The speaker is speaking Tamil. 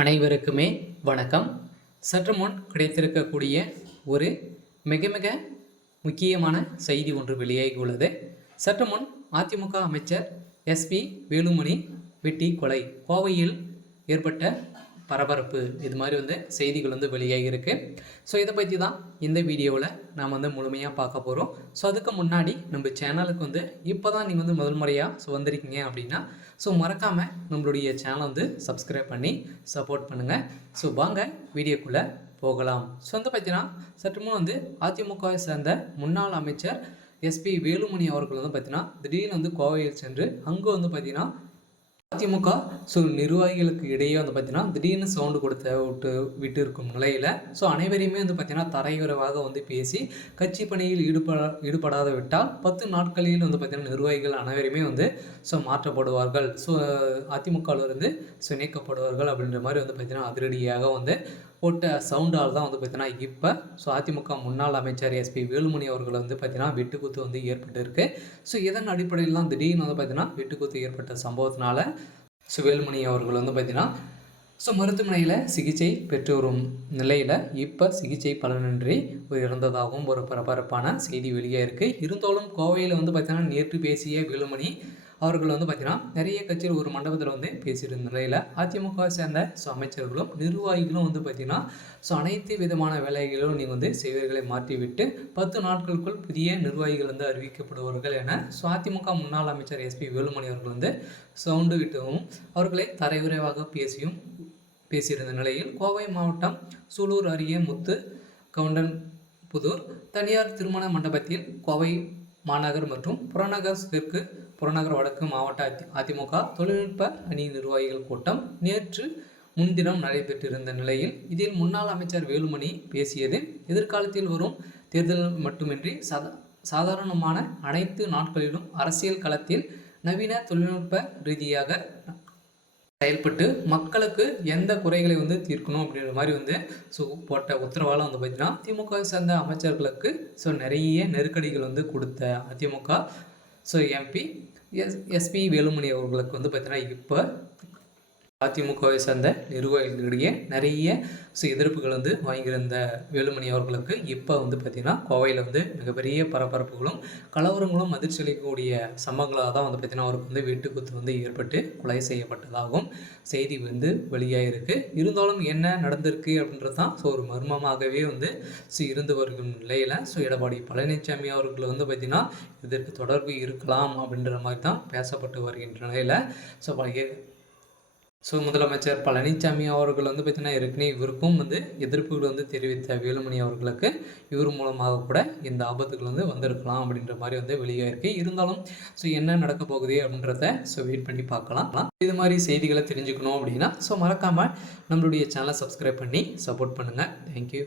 அனைவருக்குமே வணக்கம். சற்று முன் கிடைத்திருக்கக்கூடிய ஒரு மிக மிக முக்கியமான செய்தி ஒன்று வெளியாகி உள்ளது. சற்று முன் அதிமுக அமைச்சர் எஸ்பி வேலுமணி வெட்டி கொலை, கோவையில் ஏற்பட்ட பரபரப்பு, இது மாதிரி செய்திகள் வெளியாகி இருக்கு. ஸோ இதை பற்றி தான் இந்த வீடியோவில் நாம் முழுமையாக பார்க்க போகிறோம். ஸோ அதுக்கு முன்னாடி நம்ம சேனலுக்கு இப்போ தான் நீங்கள் முதல் முறையாக வந்திருக்கீங்க அப்படின்னா மறக்காமல் நம்மளுடைய சேனலை சப்ஸ்கிரைப் பண்ணி சப்போர்ட் பண்ணுங்கள். ஸோ வாங்க வீடியோக்குள்ளே போகலாம். ஸோ பார்த்தீங்கன்னா சற்று முன் அதிமுகவை சேர்ந்த முன்னாள் அமைச்சர் எஸ்பி வேலுமணி அவர்கள் பார்த்தீங்கன்னா திடீர்னு கோவையில் சென்று அங்கே பார்த்தீங்கன்னா அதிமுக நிர்வாகிகளுக்கு இடையே பார்த்தீங்கன்னா திடீர்னு சவுண்டு கொடுத்த விட்டு இருக்கும் நிலையில் அனைவரையுமே பார்த்தீங்கன்னா தரையுறவாக பேசி கட்சி பணியில் ஈடுபடாத விட்டால் 10 நாட்களில் பார்த்தீங்கன்னா நிர்வாகிகள் அனைவருமே மாற்றப்படுவார்கள், அதிமுகவிலிருந்து நீக்கப்படுவார்கள் அப்படின்ற மாதிரி பார்த்தீங்கன்னா அதிரடியாக போட்ட சவுண்டால் தான் பார்த்தீங்கன்னா இப்போ அதிமுக முன்னாள் அமைச்சர் எஸ்பி வேலுமணி அவர்கள் பார்த்தீங்கன்னா வெட்டுக்குத்து ஏற்பட்டு இருக்கு. இதன் அடிப்படையில் தான் திடீர்னு பார்த்தீங்கன்னா வெட்டுக்குத்து ஏற்பட்ட சம்பவத்தினால வேலுமணி அவர்கள் பார்த்தீங்கன்னா மருத்துவமனையில் சிகிச்சை பெற்று வரும் நிலையில் இப்போ சிகிச்சை பலனின்றி இறந்ததாகவும் ஒரு பரபரப்பான செய்தி வெளியே இருக்குது. இருந்தாலும் கோவையில் பார்த்தீங்கன்னா நேற்று பேசிய வேலுமணி அவர்கள் பார்த்தீங்கன்னா நிறைய கட்சியில் ஒரு மண்டபத்தில் பேசியிருந்த நிலையில் அதிமுக சேர்ந்த அமைச்சர்களும் நிர்வாகிகளும் பார்த்தீங்கன்னா அனைத்து விதமான வேலைகளும் நீங்கள் செய்வர்களை மாற்றிவிட்டு 10 நாட்களுக்குள் புதிய நிர்வாகிகள் அறிவிக்கப்படுவார்கள் என அதிமுக முன்னாள் அமைச்சர் எஸ்பி வேலுமணி அவர்கள் சவுண்டு விட்டவும் அவர்களை தரையுறைவாக பேசியிருந்த நிலையில் கோவை மாவட்டம் சூலூர் அருகே முத்து கவுண்டன் புதூர் தனியார் திருமண மண்டபத்தில் கோவை மாநகர் மற்றும் புறநகர் வடக்கு மாவட்ட அதிமுக தொழில்நுட்ப அணி நிர்வாகிகள் கூட்டம் நேற்று முன்தினம் நடைபெற்றிருந்த நிலையில் இதில் முன்னாள் அமைச்சர் வேலுமணி பேசியது எதிர்காலத்தில் வரும் தேர்தல் மட்டுமின்றி சாதாரணமான அனைத்து நாட்களிலும் அரசியல் களத்தில் நவீன தொழில்நுட்ப ரீதியாக செயல்பட்டு மக்களுக்கு எந்த குறைகளை தீர்க்கணும் அப்படின்ற மாதிரி போட்ட உத்தரவால் பார்த்தீங்கன்னா திமுக சேர்ந்த அமைச்சர்களுக்கு நிறைய நெருக்கடிகள் கொடுத்த அதிமுக எம்பி எஸ்பி வேலுமணி அவர்களுக்கு பார்த்தீங்கன்னா இப்போ அதிமுகவை சேர்ந்த நிர்வாகிகளிடையே நிறைய எதிர்ப்புகள் வாங்கியிருந்த வேலுமணி அவர்களுக்கு இப்போ பார்த்திங்கன்னா கோவையில் மிகப்பெரிய பரபரப்புகளும் கலவரங்களும் அதிர்ச்சி அளிக்கக்கூடிய சம்பவங்களாக தான் பார்த்திங்கன்னா அவருக்கு வெட்டுக்குத்து ஏற்பட்டு கொலை செய்யப்பட்டதாகவும் செய்தி வெளியாக இருக்குது. இருந்தாலும் என்ன நடந்திருக்கு அப்படின்றது தான் ஒரு மர்மமாகவே இருந்து வரும் நிலையில் எடப்பாடி பழனிசாமி அவர்கள் பார்த்திங்கன்னா இதற்கு தொடர்பு இருக்கலாம் அப்படின்ற மாதிரி தான் பேசப்பட்டு வருகின்ற நிலையில் முதலமைச்சர் பழனிசாமி அவர்கள் பார்த்தீங்கன்னா ஏற்கனவே இவருக்கும் எதிர்ப்புகள் தெரிவித்த வேலுமணி அவர்களுக்கு இவர் மூலமாக கூட இந்த ஆபத்துகள் வந்திருக்கலாம் அப்படின்ற மாதிரி வெளியாக இருக்குது. இருந்தாலும் என்ன நடக்க போகுது அப்படின்றத வெயிட் பண்ணி பார்க்கலாம். இது மாதிரி செய்திகளை தெரிஞ்சுக்கணும் அப்படின்னா மறக்காமல் நம்மளுடைய சேனலை சப்ஸ்கிரைப் பண்ணி சப்போர்ட் பண்ணுங்கள். தேங்க்யூ.